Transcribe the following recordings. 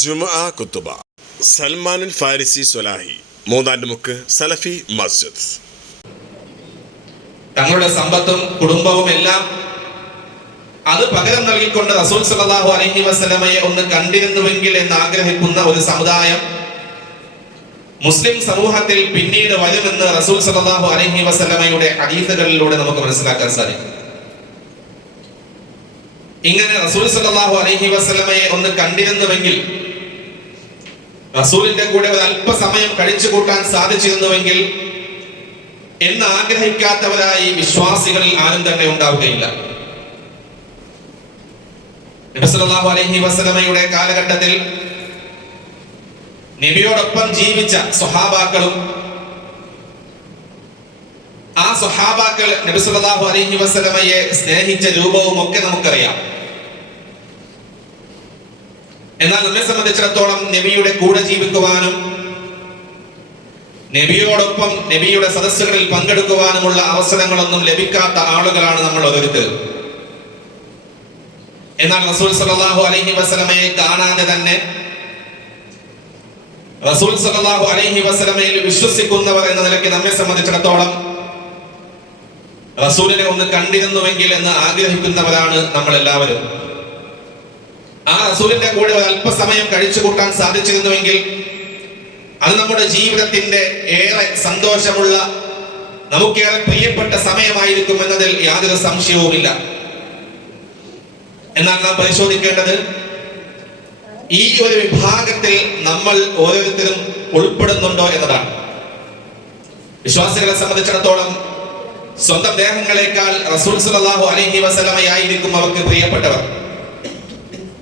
ജുമുഅ കുത്തുബ സൽമാനുൽ ഫാരിസി സ്വലാഹി മൂന്നാണ്ടുമുക്ക് സലഫി മസ്ജിദ്. തങ്ങളുടെ സമ്പത്തും കുടുംബവും എല്ലാം അത് പകരം നൽകിക്കൊണ്ട് റസൂൽ സല്ലല്ലാഹു അലൈഹി വസല്ലമയെ ഒന്ന് കണ്ടിരുന്നുവെങ്കിൽ എന്ന് ആഗ്രഹിക്കുന്ന ഒരു സമുദായം മുസ്ലിം സമൂഹത്തിൽ പിന്നീട് വരുമെന്ന് റസൂൽ സല്ലല്ലാഹു അലൈഹി വസല്ലമയുടെ ഹദീസുകളിലൂടെ നമുക്ക് മനസ്സിലാക്കാൻ സാധിക്കും. ഇങ്ങനെ റസൂൽ സല്ലല്ലാഹു അലൈഹി വസല്ലമയെ ഒന്ന് കണ്ടിരുന്നുവെങ്കിൽ, റസൂലിന്റെ കൂടെ ഒരു അല്പസമയം കഴിച്ചു കൂട്ടാൻ സാധിച്ചിരുന്നുവെങ്കിൽ എന്ന് ആഗ്രഹിക്കാത്തവരായി വിശ്വാസികളിൽ ആരും തന്നെ ഉണ്ടാവുകയില്ല. നബി സല്ലല്ലാഹു അലൈഹി വസല്ലമയുടെ കാലഘട്ടത്തിൽ നബിയോടൊപ്പം ജീവിച്ച സ്വഹാബാക്കളും ആ സ്വഹാബാക്കൾ നബി സല്ലല്ലാഹു അലൈഹി വസല്ലമയെ സ്നേഹിച്ച രൂപവും ഒക്കെ നമുക്കറിയാം. എന്നാൽ നമ്മെ സംബന്ധിച്ചിടത്തോളം നബിയുടെ കൂടെ ജീവിക്കുവാനും നബിയോടൊപ്പം നബിയുടെ സദസ്സുകളിൽ പങ്കെടുക്കുവാനുമുള്ള അവസരങ്ങളൊന്നും ലഭിക്കാത്ത ആളുകളാണ് നമ്മൾ ഓരോരുത്തരും. എന്നാൽ റസൂൽ സല്ലല്ലാഹു അലൈഹി വസല്ലമയെ കാണാതെ തന്നെ റസൂൽ സല്ലല്ലാഹു അലൈഹി വസല്ലമയിൽ വിശ്വസിക്കുന്നവർ എന്ന നിലയ്ക്ക് നമ്മെ സംബന്ധിച്ചിടത്തോളം റസൂലിനെ ഒന്ന് കണ്ടിരുന്നുവെങ്കിൽ എന്ന് ആഗ്രഹിക്കുന്നവരാണ് നമ്മൾ എല്ലാവരും. ആ റസൂലിന്റെ കൂടെ ഒരു അല്പസമയം കഴിച്ചു കൂട്ടാൻ സാധിച്ചിരുന്നുവെങ്കിൽ അത് നമ്മുടെ ജീവിതത്തിന്റെ ഏറെ സന്തോഷമുള്ള, നമുക്കേറെ പ്രിയപ്പെട്ട സമയമായിരിക്കും എന്നതിൽ യാതൊരു സംശയവുമില്ല. എന്നാൽ നാം പരിശോധിക്കേണ്ടത് ഈ ഒരു വിഭാഗത്തിൽ നമ്മൾ ഓരോരുത്തരും ഉൾപ്പെടുന്നുണ്ടോ എന്നതാണ്. വിശ്വാസികളെ സംബന്ധിച്ചിടത്തോളം സ്വന്തം ദേഹങ്ങളെക്കാൾ റസൂൽ സല്ലല്ലാഹു അലൈഹി വസല്ലമയായിരിക്കും അവർക്ക് പ്രിയപ്പെട്ടവർ.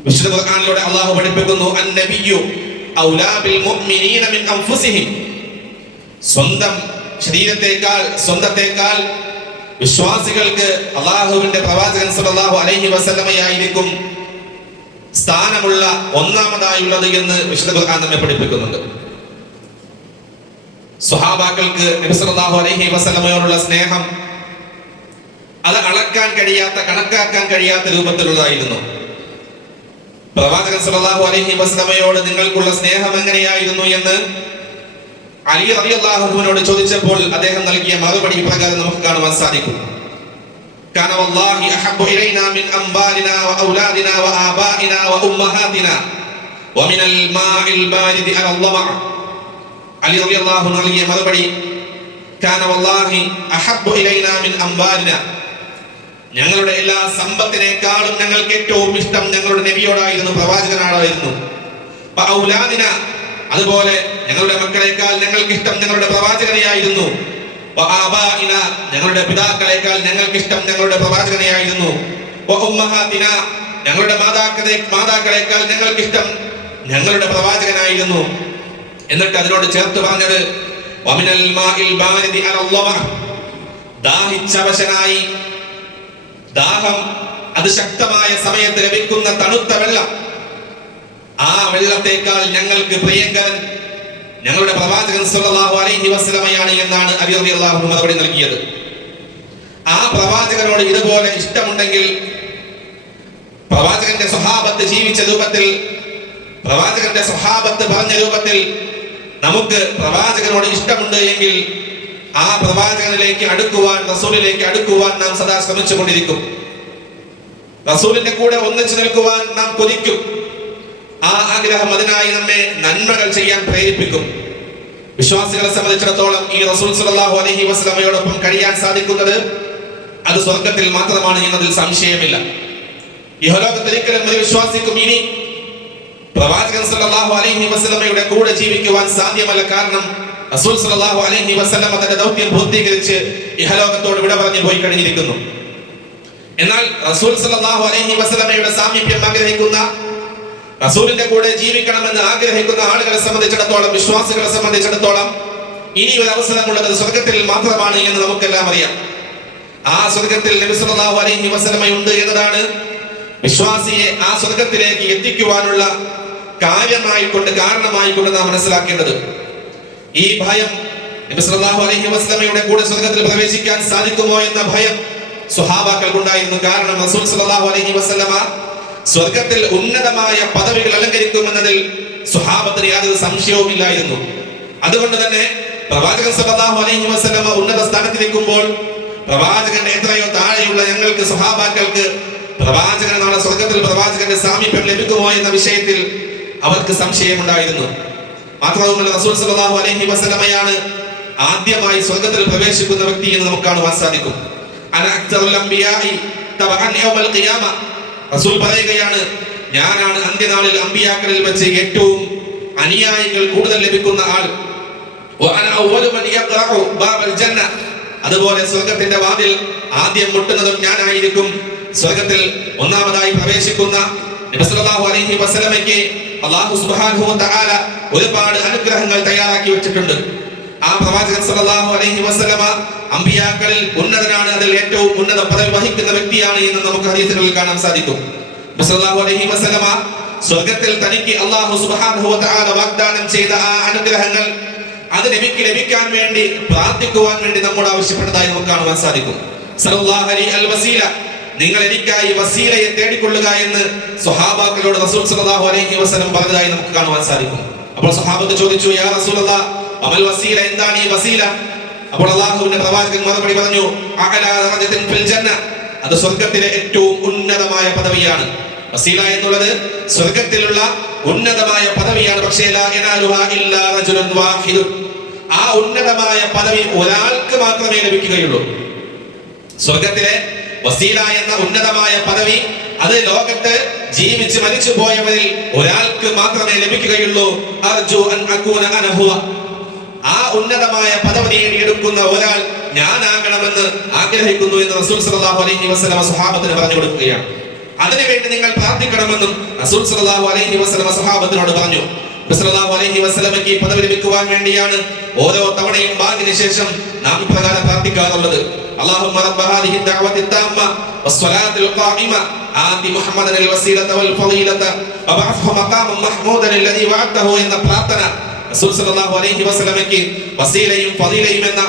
വിശുദ്ധ ഖുർആനിലൂടെ അല്ലാഹു പഠിപ്പിക്കുന്നു, അന്നബിയ്യു ഔലാ ബിൽ മുഅ്മിനീന മിൻ അൻഫുസിഹിം. സ്വന്തം സ്വന്തത്തെക്കാൾ വിശ്വാസികൾക്ക് അല്ലാഹുവിന്റെ പ്രവാചകൻ സല്ലല്ലാഹു അലൈഹി വസല്ലമയായിരിക്കും സ്ഥാനമുള്ള ഒന്നാമതായുള്ളത് എന്ന് വിശുദ്ധ ഖുർആൻ നമ്മെ പഠിപ്പിക്കുന്നുണ്ട്. സ്വഹാബാക്കൾക്ക് നബി സല്ലല്ലാഹു അലൈഹി വസല്ലമയോടുള്ള സ്നേഹം അത് അളക്കാൻ കഴിയാത്ത, കണക്കാക്കാൻ കഴിയാത്ത രൂപത്തിലുള്ളതായിരുന്നു. പ്രവാചകൻ സല്ലല്ലാഹു അലൈഹി വസല്ലമയോട് നിങ്ങൾക്കുള്ള സ്നേഹം എങ്ങനെയായിരുന്നു എന്ന് അലി റളിയല്ലാഹു അൻഹുവിനോട് ചോദിച്ചപ്പോൾ അദ്ദേഹം നൽകിയ മറുപടി പ്രകാരം നമുക്ക് കാണുവാൻ സാധിക്കും. കാന വല്ലാഹി അഹബ്ബു ഇലൈനാ മിൻ അംബാലിനാ വഔലാദിനാ വആബാഇനാ വഉമ്മഹാതിനാ വമിനൽ മാഇൽ ബാരിദി അലല്ലാഹ. അലി റളിയല്ലാഹു അൻഹു നൽകിയ മറുപടി, കാന വല്ലാഹി അഹബ്ബു ഇലൈനാ മിൻ അംബാലിനാ, ഞങ്ങളുടെ എല്ലാ സമ്പത്തിനേക്കാളും ഞങ്ങൾക്ക് ഏറ്റവും ഇഷ്ടം ഞങ്ങളുടെ നബിയോടായിരുന്നു, പ്രവാചകനായിരുന്നു. വഔലാദിന, അതുപോലെ ഞങ്ങളുടെ മക്കളെക്കാൾ ഞങ്ങൾക്ക് ഇഷ്ടം ഞങ്ങളുടെ പ്രവാചകനെയായിരുന്നു. വആബാഇന, ഞങ്ങളുടെ പിതാക്കളെക്കാൾ ഞങ്ങൾക്ക് ഇഷ്ടം ഞങ്ങളുടെ പ്രവാചകനെയായിരുന്നു. വഉമ്മഹാതിന, ഞങ്ങളുടെ മാതാക്കളെക്കാൾ ഞങ്ങൾക്ക് ഇഷ്ടം ഞങ്ങളുടെ പ്രവാചകനായിരുന്നു. എന്നിട്ട് അതിനോട് ചേർത്ത് പറഞ്ഞത്, വമിനൽ മാഇൽ ബാരിദി അലല്ലാഹ, ദാഹിച്ചവശനായി, ദാഹം അതിശക്തമായ സമയത്ത് ലഭിക്കുന്ന തണുത്ത വെള്ളം, ആ വെള്ളത്തേക്കാൾ ഞങ്ങൾക്ക് പ്രിയങ്കരൻ ഞങ്ങളുടെ പ്രവാചകൻ സല്ലല്ലാഹു അലൈഹി വസല്ലമയാണ് എന്നാണ് അലി റളിയല്ലാഹു അൻഹു മറുപടി നൽകിയത്. ആ പ്രവാചകനോട് ഇതുപോലെ ഇഷ്ടമുണ്ടെങ്കിൽ, പ്രവാചകന്റെ സ്വഹാബത്ത് ജീവിച്ച രൂപത്തിൽ, പ്രവാചകന്റെ സ്വഹാബത്ത് പറഞ്ഞ രൂപത്തിൽ നമുക്ക് പ്രവാചകനോട് ഇഷ്ടമുണ്ട് എങ്കിൽ ആ പ്രവാചകനിലേക്ക് അടുക്കുവാൻ, റസൂലിലേക്ക് അടുക്കുവാൻ നാം സദാ ശ്രമിച്ചുകൊണ്ടിരിക്കും. റസൂലിന്റെ കൂടെ ഒന്നിച്ചു നിൽക്കുവാൻ നാം കൊതിക്കും. ആ ആഗ്രഹം അതിനായി നമ്മെ നന്മകൾ ചെയ്യാൻ പ്രേരിപ്പിക്കും. വിശ്വാസികളെ സംബന്ധിച്ചിടത്തോളം ഈ റസൂൽ സല്ലല്ലാഹു അലൈഹി വസല്ലമയോടൊപ്പം കഴിയാൻ സാധിക്കുന്നത് അത് സ്വർഗത്തിൽ മാത്രമാണ് എന്നതിൽ സംശയമില്ല. ഇഹലോകത്തിൽ ഒരിക്കലും ഒരു വിശ്വാസിക്കും ഇനി പ്രവാചകൻ സല്ലല്ലാഹു അലൈഹി വസല്ലമയുടെ കൂടെ ജീവിക്കുവാൻ സാധ്യമല്ല. കാരണം റസൂൽ സല്ലല്ലാഹു അലൈഹി വസല്ലമ തന്റെ ദൗത്യം പൂർത്തീകരിച്ച് ഇഹലോകത്തോട് വിട പറഞ്ഞു പോയി കഴിഞ്ഞിരിക്കുന്നു. എന്നാൽ റസൂൽ സല്ലല്ലാഹു അലൈഹി വസല്ലമയുടെ സാമീപ്യം ആഗ്രഹിക്കുന്ന, റസൂലിന്റെ കൂടെ ജീവിക്കണമെന്ന് ആഗ്രഹിക്കുന്ന ആളുകളെ സംബന്ധിച്ചിടത്തോളം, വിശ്വാസികളെ സംബന്ധിച്ചിടത്തോളം ഇനി ഒരു അവസരമുള്ളത് സ്വർഗത്തിൽ മാത്രമാണ് എന്ന് നമുക്കെല്ലാം അറിയാം. ആ സ്വർഗത്തിൽ നബി സല്ലല്ലാഹു അലൈഹി വസല്ലമയുണ്ട് എന്നതാണ് വിശ്വാസിയെ ആ സ്വർഗത്തിലേക്ക് എത്തിക്കുവാനുള്ള കാരണമായിക്കൊണ്ട് നാം മനസ്സിലാക്കേണ്ടത്. ഈ ഭയം, നബി സല്ലല്ലാഹു അലൈഹി വസല്ലമയുടെ കൂടെ സ്വർഗത്തിൽ പ്രവേശിക്കാൻ സാധിക്കുമോ എന്ന ഭയം സ്വഹാബാക്കൾക്കുണ്ടായിരുന്നു. കാരണം റസൂൽ സല്ലല്ലാഹു അലൈഹി വസല്ലമ സ്വർഗത്തിൽ ഉന്നതമായ പദവികൾ അലങ്കരിക്കുമെന്നതിൽ സ്വഹാബത്തിന് യാതൊരു സംശയവുമില്ലായിരുന്നു. അതുകൊണ്ട് തന്നെ പ്രവാചകൻ സല്ലല്ലാഹു അലൈഹി വസല്ലമ ഉന്നത സ്ഥാനത്തിരിക്കുമ്പോൾ പ്രവാചകന്റെ എത്രയോ താഴെയുള്ള ഞങ്ങൾക്ക് സ്വഹാബാക്കൾക്ക് പ്രവാചകന് നാളെ സ്വർഗത്തിൽ പ്രവാചകന്റെ സാമീപ്യം ലഭിക്കുമോ എന്ന വിഷയത്തിൽ അവർക്ക് സംശയമുണ്ടായിരുന്നു. മാത്രവുമല്ല, റസൂൽ സല്ലല്ലാഹു അലൈഹി വസല്ലമയാണ് ആദ്യമായി സ്വർഗത്തിൽ പ്രവേശിക്കുന്ന വ്യക്തി എന്ന് നമുക്ക് കാണുവാൻ സാധിക്കും. റസൂൽ പറയുകയാണ്, ഞാനാണ് അന്ത്യനാളിൽ അമ്പിയാക്കളിൽ വെച്ച് ഏറ്റവും അനുയായികൾ കൂടുതൽ ലഭിക്കുന്ന ആൾ. അതുപോലെ സ്വർഗത്തിന്റെ വാതിൽ ആദ്യം മുട്ടുന്നതും ഞാനായിരിക്കും. സ്വർഗത്തിൽ ഒന്നാമതായി പ്രവേശിക്കുന്ന നബി സല്ലല്ലാഹു അലൈഹി വസല്ലമയ്ക്ക് അല്ലാഹു സുബ്ഹാനഹു വ തആല ഒരുപാട് അനുഗ്രഹങ്ങൾ തയ്യാറാക്കി വെച്ചിട്ടുണ്ട്. ആ പ്രവാചകൻ സല്ലല്ലാഹു അലൈഹി വസല്ലമ അമ്പിയാക്കളിൽ ഉന്നതനാണ്, അതിൽ ഏറ്റവും ഉന്നത പദവി വഹിക്കുന്ന വ്യക്തിയാണ് എന്ന് നമുക്ക് ഹദീസുകളിൽ കാണാൻ സാധിക്കും. നബി സല്ലല്ലാഹു അലൈഹി വസല്ലമ സ്വർഗത്തിൽ തനിക്ക് അല്ലാഹു സുബ്ഹാനഹു വ തആല വാഗ്ദാനം ചെയ്ത ആ അനുഗ്രഹങ്ങൾ അത് നബിക്ക് ലഭിക്കാൻ വേണ്ടി പ്രാർത്ഥിക്കുവാൻ വേണ്ടി നമ്മോട് ആവശ്യപ്പെട്ടതായി നമുക്ക് കാണുവാൻ സാധിക്കും. സല്ലല്ലാഹു അലൈഹി അൽ വസീല, നിങ്ങൾ എനിക്കായി വസീലയെ തേടിക്കൊള്ളുക എന്ന് സ്വഹാബാക്കളോട് റസൂൽ സല്ലല്ലാഹു അലൈഹി വസല്ലം പറഞ്ഞതായി നമുക്ക് കാണുവാൻ സാധിക്കും. അപ്പോൾ സ്വഹാബത്ത് ചോദിച്ചു, യാ റസൂലല്ലാഹ്, അമൽ വസീല, എന്താണ് ഈ വസീല? അപ്പോൾ അല്ലാഹുവിന്റെ പ്രവാചകൻ മറുപടി പറഞ്ഞു, അഅലാ ദറജത്തിൻ ഫിൽ ജന്ന, അത് സ്വർഗ്ഗത്തിലെ ഏറ്റവും ഉന്നതമായ പദവിയാണ്. വസീല എന്നുള്ളത് സ്വർഗ്ഗത്തിലുള്ള ഉന്നതമായ പദവിയാണ്. പക്ഷേ ലാ യനാലുഹാ ഇല്ലാ റജുലുൻ വാഹിദ്, ആ ഉന്നതമായ പദവി ഒരാൾക്ക് മാത്രമേ ലഭിക്കുകയുള്ളൂ. സ്വർഗ്ഗത്തിലെ വസീല എന്ന ഉന്നതമായ പദവി അത് ലോകത്ത് ജീവിച്ച് മരിച്ചു പോയവരിൽ ഒരാൾക്ക് മാത്രമേ ലഭിക്കുകയുള്ളൂ. അർജു അൻ അകൂന അന ഹുവ, ആ ഉന്നതമായ പദവി നേടിയെടുക്കുന്ന ഒരാൾ ഞാനാകണമെന്ന് ആഗ്രഹിക്കുന്നു എന്ന് റസൂൽ സല്ലല്ലാഹു അലൈഹി വസല്ലം സ്വഹാബത്തിന് പറഞ്ഞു കൊടുക്കുകയാണ്. അതിനുവേണ്ടി നിങ്ങൾ പ്രാർത്ഥിക്കണമെന്നും റസൂൽ സല്ലല്ലാഹു അലൈഹി വസല്ലം സ്വഹാബത്തിനോട് പറഞ്ഞു. സല്ലല്ലാഹു അലൈഹി വസല്ലമയ്ക്ക് പദവി ലഭിക്കുവാൻ വേണ്ടിയാണ് ഓരോ തവണയും ബാങ്കിന് ശേഷം നാം ഇപ്രകാരം പ്രാർത്ഥിക്കാറുള്ളത്. അല്ലാഹുമ്മ റബ്ബ ഹാദിഹി ദഅവതി തമ്മ വസ്സലാത്തിൽ ഖായിമ ആതി മുഹമ്മദൻ വസീലത വൽ ഫളീലത വബഅത്ഹു മഖാമൻ മഹ്മൂദൻ അല്ലദീ വഅദതഹു എന്ന പ്രാർത്ഥന റസൂൽ സല്ലല്ലാഹു അലൈഹി വസല്ലമയ്ക്ക് വസീലയും ഫളീലയും എന്ന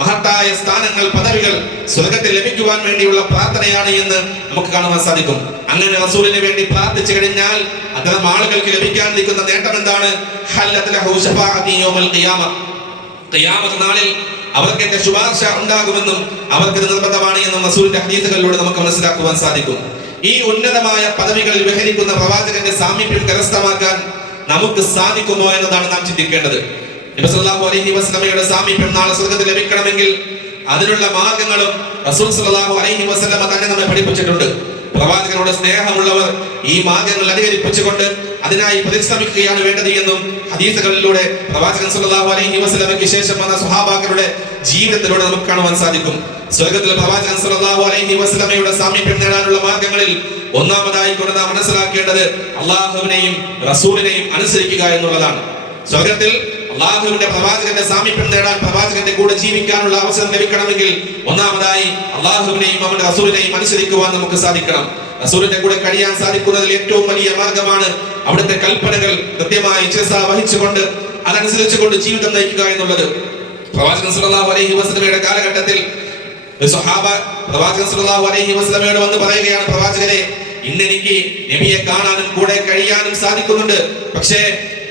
മഹത്തായ സ്ഥാനങ്ങൾ, പദവികൾ സ്വർഗ്ഗത്തിൽ ലഭിക്കുവാൻ വേണ്ടിയുള്ള പ്രാർത്ഥനയാണ് എന്ന് നമുക്ക് കാണുവാൻ സാധിക്കും. അങ്ങനെ റസൂലിന് വേണ്ടി പ്രാർത്ഥിച്ചു കഴിഞ്ഞാൽ അത്തരം ആളുകൾക്ക് ലഭിക്കാനിരിക്കുന്ന നേട്ടം എന്താണ്? ഹല്ലത്ത് ലഹു ശഫാഅതി യൗമൽ ഖിയാമ, ഖിയാമത്ത് നാളിൽ അവർക്ക് എന്റെ ശുപാർശ ഉണ്ടാകുമെന്നും അവർക്ക് നിർബന്ധമാണ് എന്നും റസൂലിന്റെ ഹദീസുകളിലൂടെ നമുക്ക് മനസ്സിലാക്കുവാൻ സാധിക്കും. ഈ ഉന്നതമായ പദവികളിൽ വിഹരിക്കുന്ന പ്രവാചകന്റെ സാമീപ്യം കരസ്ഥമാക്കാൻ നമുക്ക് സാധിക്കുമോ എന്നതാണ് നാം ചിന്തിക്കേണ്ടത്. നബി സല്ലല്ലാഹു അലൈഹി വസല്ലമയുടെ സാമീപ്യം നാളെ സ്വർഗ്ഗത്തിൽ ലഭിക്കണമെങ്കിൽ അതിനുള്ള മാർഗങ്ങളും റസൂൽ സല്ലല്ലാഹു അലൈഹി വസല്ലമ തന്നെ നമ്മെ പഠിപ്പിച്ചിട്ടുണ്ട്. പ്രവാചകനോട് സ്നേഹമുള്ളവർ ഈ മാർഗങ്ങൾ അധികരിപ്പിച്ചുകൊണ്ട് അതിനായി പരിശ്രമിക്കുകയാണ് വേണ്ടത് എന്നും ഹദീസുകളിലൂടെ പ്രവാചകൻ സല്ലല്ലാഹു അലൈഹി വസല്ലമയ്ക്ക് ശേഷം വന്ന സ്വഹാബാക്കളുടെ ജീവിതത്തിലൂടെ നമുക്ക് കാണുവാൻ സാധിക്കും. സ്വർഗ്ഗത്തിൽ പ്രവാചകൻ സല്ലല്ലാഹു അലൈഹി വസല്ലമയുടെ സാമീപ്യം നേടാനുള്ള മാർഗങ്ങളിൽ ഒന്നാമതായി കൊണ്ട് നാം മനസ്സിലാക്കേണ്ടത് അല്ലാഹുവിനെയും റസൂലിനെയും അനുസരിക്കുക എന്നുള്ളതാണ്. സ്വർഗ്ഗത്തിൽ അല്ലാഹുവിന്റെ പ്രവാചകന്റെ സാമീപ്യം നേടാൻ, പ്രവാചകന്റെ കൂടെ ജീവിക്കാനുള്ള അവസരം ലഭിക്കണമെങ്കിൽ ഒന്നാമതായി അല്ലാഹുവിനെയും അവന്റെ റസൂലിനെയും അനുസരിക്കുവാൻ നമുക്ക് സാധിക്കണം. റസൂലിന്റെ കൂടെ കഴിയാൻ സാധിക്കുന്നതിൽ ഏറ്റവും വലിയ മാർഗമാണ് അവിടുത്തെ കൽപ്പനകൾ കൃത്യമായി ശിരസ വഹിച്ചുകൊണ്ട് അതനുസരിച്ചുകൊണ്ട് ജീവിതം നയിക്കുക എന്നുള്ളത്. പ്രവാചകൻ സല്ലല്ലാഹു അലൈഹി വസല്ലമയുടെ കാലഘട്ടത്തിൽ സ്വഹാബ പ്രവാചകൻ സല്ലല്ലാഹു അലൈഹി വസല്ലമയോട് വന്ന് പറയുകയാണ്, പ്രവാചകരെ, ഇന്നെനിക്ക് നബിയെ കാണാനും കൂടെ കഴിയാനും സാധിക്കുന്നുണ്ട്, പക്ഷേ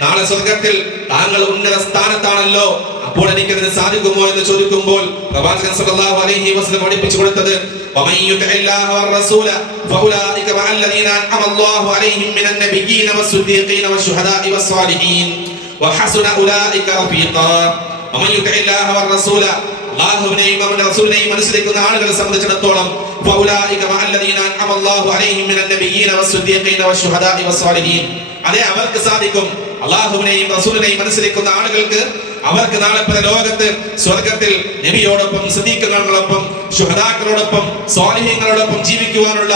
നാളെ സ്വർഗ്ഗത്തിൽ താങ്കൾ ഉന്നത സ്ഥാനത്താണല്ലോ, അപ്പോൾ എനിക്കതിന് സാധിക്കുമോ എന്ന് ചോദിക്കുമ്പോൾ പ്രവാചകൻ സല്ലല്ലാഹു അലൈഹി വസല്ലം പഠിപ്പിച്ചു കൊടുത്തത്, വമൻ യുതിഇല്ലാഹ വറസൂല ഫഉലൈക മഅല്ലദീന അൻഅമ അല്ലാഹു അലൈഹിം മിനൻ നബിയ്യീന വസ്സുദ്ദീഖീന വശുഹദാഇ വസ്സാലിഹീൻ വഹസന ഉലൈക റഫീഖാ. വമൻ യുതിഇല്ലാഹ വറസൂല, അല്ലാഹുവിനെയും അവന്റെ റസൂലിനെയും അനുസരിക്കുന്ന ആളുകളെ സംബന്ധിച്ചിടത്തോളം ഫഉലൈക മഅല്ലദീന അൻഅമ അല്ലാഹു അലൈഹിം മിനൻ നബിയ്യീന വസ്സുദ്ദീഖീന വശുഹദാഇ വസ്സാലിഹീൻ. അതേ അവർക്ക് സാധിക്കും. അല്ലാഹുവിനെയും റസൂലിനെയും അനുസരിക്കുന്ന ആളുകൾക്ക് അവർക്ക് നാളെ ലോകത്ത് സ്വർഗ്ഗത്തിൽ നബിയോടൊപ്പം, സിദ്ദീഖുകളോടൊപ്പം, ശുഹദാക്കളോടൊപ്പം, സ്വാലിഹീങ്ങളോടൊപ്പം ജീവിക്കുവാനുള്ള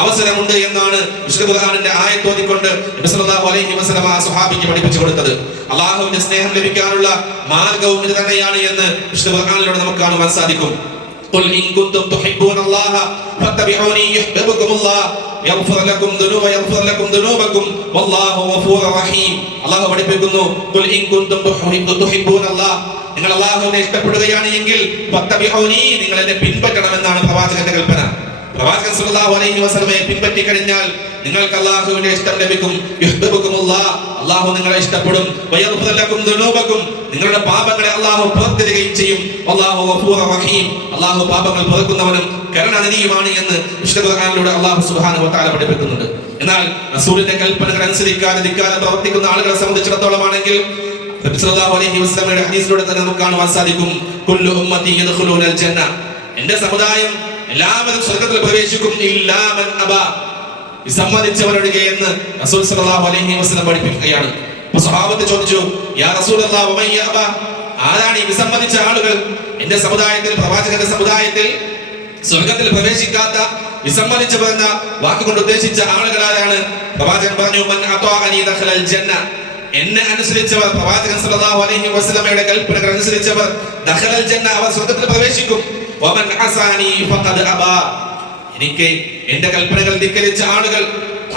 അവസരമുണ്ട് എന്നാണ് വിശുദ്ധ ഖുർആനിന്റെ ആയത്ത് ഓതിക്കൊണ്ട് നബി സല്ലല്ലാഹു അലൈഹി വസല്ലം ആ സ്വഹാബിക്ക് പഠിപ്പിച്ചു കൊടുത്തത്. അല്ലാഹുവിന്റെ സ്നേഹം ലഭിക്കാനുള്ള മാർഗവും ഇത് തന്നെയാണ് എന്ന് വിശുദ്ധ ഖുർആനിലൂടെ നമുക്ക് കാണുവാൻ സാധിക്കും. ഖുൽ ഇൻ കുൻതും തുഹിബ്ബൂനല്ലാഹ ഫത്തബിഊനി യുഹ്ബിബുകുമുല്ലാഹ് യഗ്ഫിർ ലക്കും ദുനൂബക്കും വല്ലാഹു ഗഫൂറുർ റഹീം. അല്ലാഹു പഠിപ്പിക്കുന്നു, ഖുൽ ഇൻ കുൻതും തുഹിബ്ബൂനല്ലാഹ്, നിങ്ങൾ അല്ലാഹുവിനെ ഇഷ്ടപ്പെടുകയാണ് എങ്കിൽ ഫത്തബിഊനി, നിങ്ങൾ എന്നെ പിൻപറ്റണമെന്നാണ് പ്രവാചകന്റെ കൽപ്പന. പ്രവാചകൻ സല്ലല്ലാഹു അലൈഹി വസല്ലമയെ പിൻപറ്റി കഴിഞ്ഞാൽ നിങ്ങൾക്ക് അല്ലാഹുവിന്റെ ഇഷ്ടം ലഭിക്കും. യുഹ്ബിബുകുമുല്ലാഹ്, അല്ലാഹു നിങ്ങളെ ഇഷ്ടപ്പെടും. വയഗ്ഫിർ ലക്കും ദുനൂബക്കും, നിങ്ങളുടെ പാപങ്ങളെ അല്ലാഹു പുറത്തിടുകയും ചെയ്യും. വല്ലാഹു ഗഫൂറുർ റഹീം, അല്ലാഹു പാപങ്ങൾ പൊറുക്കുന്നവനും കരുണാനിധിയുമാണ് എന്ന് വിശുദ്ധ ഖുർആനിലൂടെ അല്ലാഹു സുബ്ഹാനഹു വ തആല പഠിപ്പിക്കുന്നുണ്ട്. എന്നാൽ റസൂലിന്റെ കൽപ്പനകൾ അനുസരിക്കാതെ ധിക്കാരം പ്രവർത്തിക്കുന്ന ആളുകളെ സംബന്ധിച്ചിടത്തോളം ആണെങ്കിൽ നബി സല്ലല്ലാഹു അലൈഹി വസല്ലമയുടെ ഹദീസിലൂടെ തന്നെ നമുക്ക് കാണുവാൻ സാധിക്കും, കുല്ലു ഉമ്മത്തി യദ്ഖുലൂനൽ ജന്ന, എന്റെ സമുദായം എല്ലാവരും സ്വർഗ്ഗത്തിൽ പ്രവേശിക്കും, ഇല്ലാ മൻ അബാ, വിസമ്മതിച്ചവരൊഴികെ എന്ന് റസൂൽ സല്ലല്ലാഹു അലൈഹി വസല്ലം പഠിപ്പിക്കുകയാണ്. അപ്പോൾ സ്വഹാബത്ത് ചോദിച്ചു, യാ റസൂലല്ലാഹ് വമൻ യഅബ, ആരാണ് ഈ വിസമ്മതിച്ച ആളുകൾ? എന്റെ സമുദായത്തിൽ, പ്രവാചകന്റെ സമുദായത്തിൽ സ്വർഗ്ഗത്തിൽ പ്രവേശിക്കാത്ത, വിസമ്മതിച്ചവർ എന്ന വാക്കുകൊണ്ട് ഉദ്ദേശിച്ച ആളുകൾ ആരാണ്? പ്രവാചകൻ പറഞ്ഞു, മൻ അത്വാഅനി ദഖലൽ ജന്ന, എന്നെ അനുസരിച്ചവർ, പ്രവാചകൻ സല്ലല്ലാഹു അലൈഹി വസല്ലമയുടെ കൽപ്പനകൾ അനുസരിച്ചവർ ദഖലൽ ജന്ന, അവർ സ്വർഗ്ഗത്തിൽ പ്രവേശിക്കും. വമൻ അസാനി ഫഖദ് അബാ, എനിക്ക് എന്റെ കൽപ്പനകൾ ധിക്കരിച്ച ആളുകൾ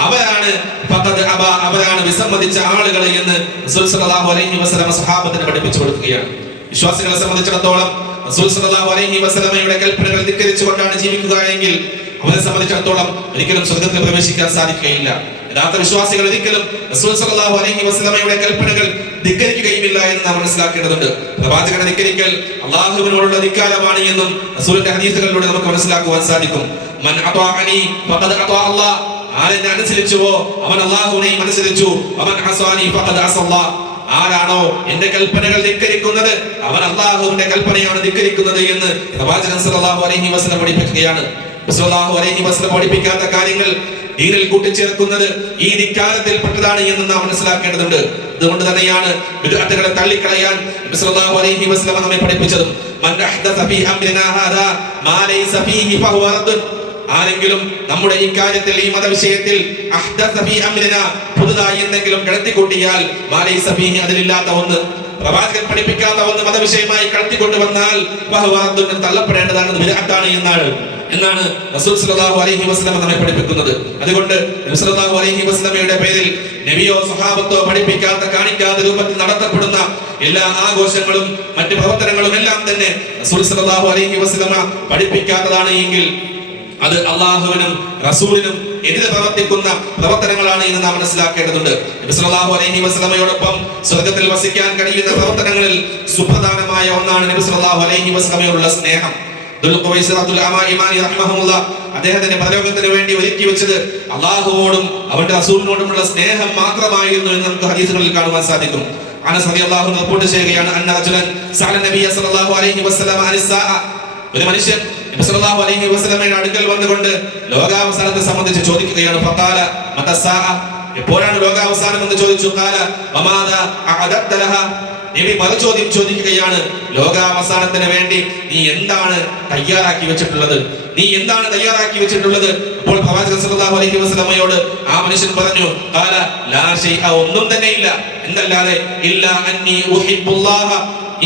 അവരാണ് ഫഖദ് അബാ, അവരാണ് വിസമ്മതിച്ച ആളുകൾ എന്ന് റസൂൽ സല്ലല്ലാഹു അലൈഹി വസല്ലം സ്വഹാബത്തിനെ പഠിപ്പിച്ചു കൊടുക്കുകയാണ്. വിശ്വാസികളെ സംബന്ധിച്ചിടത്തോളം റസൂൽ സല്ലല്ലാഹു അലൈഹി വസല്ലമയുടെ കൽപ്പനകൾ ധിക്കരിച്ചുകൊണ്ടാണ് ജീവിക്കുക എങ്കിൽ അവരെ സംബന്ധിച്ചിടത്തോളം ഒരിക്കലും സ്വർഗ്ഗത്തിൽ പ്രവേശിക്കാൻ സാധിക്കുകയില്ല. യഥാർത്ഥ വിശ്വാസികൾ ഒരിക്കലും റസൂൽ സല്ലല്ലാഹു അലൈഹി വസല്ലമയുടെ കൽപ്പനകൾ ധിക്കരിക്കുകയുമില്ല എന്ന് നാം മനസ്സിലാക്കേണ്ടതുണ്ട്. പ്രവാചകനെ ധിക്കരിക്കൽ അല്ലാഹുവിനോടുള്ള ധിക്കാരമാണ് എന്നും റസൂലിന്റെ ഹദീസുകളിലൂടെ നമുക്ക് മനസ്സിലാക്കുവാൻ സാധിക്കും. മൻ അത്വാഅനി ഫഖദ് അത്വാ അല്ലാഹ്, ആരെന്നെ അനുസരിച്ചുവോ അവൻ അല്ലാഹുവിനെയും അനുസരിച്ചു. വമൻ അസാനി ഫഖദ് അസല്ലാഹ്, ആരാണോ എന്റെ കൽപ്പനകൾ ധിക്കരിക്കുന്നത് അവൻ അല്ലാഹുവിന്റെ കൽപ്പനയാണ് ധിക്കരിക്കുന്നത് എന്ന് പ്രവാചകൻ സല്ലല്ലാഹു അലൈഹി വസല്ലം പഠിപ്പിക്കുകയാണ്. സല്ലല്ലാഹു അലൈഹി വസല്ലം പഠിപ്പിക്കാത്ത കാര്യങ്ങൾ ദീനിൽ കൂട്ടിച്ചേർക്കുന്നത് ഈ ധിക്കാരത്തിൽപ്പെട്ടതാണ് എന്ന് നാം മനസ്സിലാക്കേണ്ടതുണ്ട്. അതുകൊണ്ട് തന്നെയാണ് ബിദ്അത്തുകളെ തള്ളിക്കളയാൻ നബി സല്ലല്ലാഹു അലൈഹി വസല്ലം നമ്മെ പഠിപ്പിച്ചതും. മൻ അഹ്ദസ ഫീ അംരിനാ ഹാദാ മാ ലൈസ ഫീഹി ഫഹുവ റദ്ദുൻ, ആരെങ്കിലും നമ്മുടെ ഈ കാര്യത്തിൽ, ഈ മതവിഷയത്തിൽ അഹ്ദസ ഫീ അംരിനാ, പുതുതായി എന്തെങ്കിലും കടത്തിക്കൂട്ടിയാൽ മാ ലൈസ ഫീഹി, അതിലില്ലാത്ത ഒന്ന്, പ്രവാചകൻ പഠിപ്പിക്കാത്ത ഒന്ന് മതവിഷയമായി കടത്തിക്കൊണ്ടുവന്നാൽ ഫഹുവ റദ്ദുൻ, തള്ളപ്പെടേണ്ടതാണ്, ബിദ്അത്താണ് എന്നാണ് റസൂൽ സല്ലല്ലാഹു അലൈഹി വസല്ലം നമ്മെ പഠിപ്പിക്കുന്നത്. അതുകൊണ്ട് നബി സല്ലല്ലാഹു അലൈഹി വസല്ലമയുടെ പേരിൽ നബിയോ സ്വഹാബത്തോ പഠിപ്പിക്കാത്ത, കാണിക്കാത്ത രൂപത്തിൽ നടത്തപ്പെടുന്ന എല്ലാ ആഘോഷങ്ങളും മറ്റു പ്രവർത്തനങ്ങളും എല്ലാം തന്നെ റസൂൽ സല്ലല്ലാഹു അലൈഹി വസല്ലമ പഠിപ്പിക്കാത്തതാണ് എങ്കിൽ അത് അല്ലാഹുവിനും റസൂലിനും എതിരെ പ്രവർത്തിക്കുന്ന പ്രവർത്തനങ്ങളാണ് എന്ന് നാം മനസ്സിലാക്കേണ്ടതുണ്ട്. നബി സല്ലല്ലാഹു അലൈഹി വസല്ലമയോടൊപ്പം സ്വർഗ്ഗത്തിൽ വസിക്കാൻ കഴിയുന്ന പ്രവർത്തനങ്ങളിൽ സുപ്രധാനമായ ഒന്നാണ് നബി സല്ലല്ലാഹു അലൈഹി വസല്ലമയോടുള്ള സ്നേഹം. അദ്ദേഹത്തിന്റെ പരലോകത്തിന് വേണ്ടി ഒരുക്കി വെച്ചത് അള്ളാഹുവോടും അവന്റെ റസൂലിനോടുമുള്ള സ്നേഹം മാത്രമായിരുന്നു എന്ന് നമുക്ക് ഹദീസുകളിൽ കാണുവാൻ സാധിക്കും. അനസ് റളിയല്ലാഹു അൻഹു റിപ്പോർട്ട് ചെയ്യുകയാണ്, അന്ന റജുലൻ സഅല നബിയ സല്ലല്ലാഹു അലൈഹി വസല്ലം അനിസ്സാഅ, ഒരു മനുഷ്യൻ നബി സല്ലല്ലാഹു അലൈഹി വസല്ലമയുടെ അടുക്കൽ വന്നുകൊണ്ട് ലോകാവസാനത്തെ സംബന്ധിച്ച് ചോദിക്കുകയാണ്. ഫഖാല മതസ്സാഅ, എപ്പോഴാണ് ലോകാവസാനം എന്ന് ചോദിച്ചു. ഖാല വമാദാ അഅദത്ത ലഹാ, നബി മറുചോദ്യം ചോദിക്കുകയാണ്, ലോകാവസാനത്തിന് വേണ്ടി നീ എന്താണ് തയ്യാറാക്കി വെച്ചിട്ടുള്ളത്, നീ എന്താണ് തയ്യാറാക്കി വെച്ചിട്ടുള്ളത്? അപ്പോൾ പ്രവാചകൻ സല്ലല്ലാഹു അലൈഹി വസല്ലമയോട് ആ മനുഷ്യൻ പറഞ്ഞു, ഖാല ലാ ശൈഅ, ഒന്നും തന്നെ ഇല്ല, എന്നല്ലാതെ ഇല്ലാ അന്നി ഉഹിബ്ബുല്ലാഹ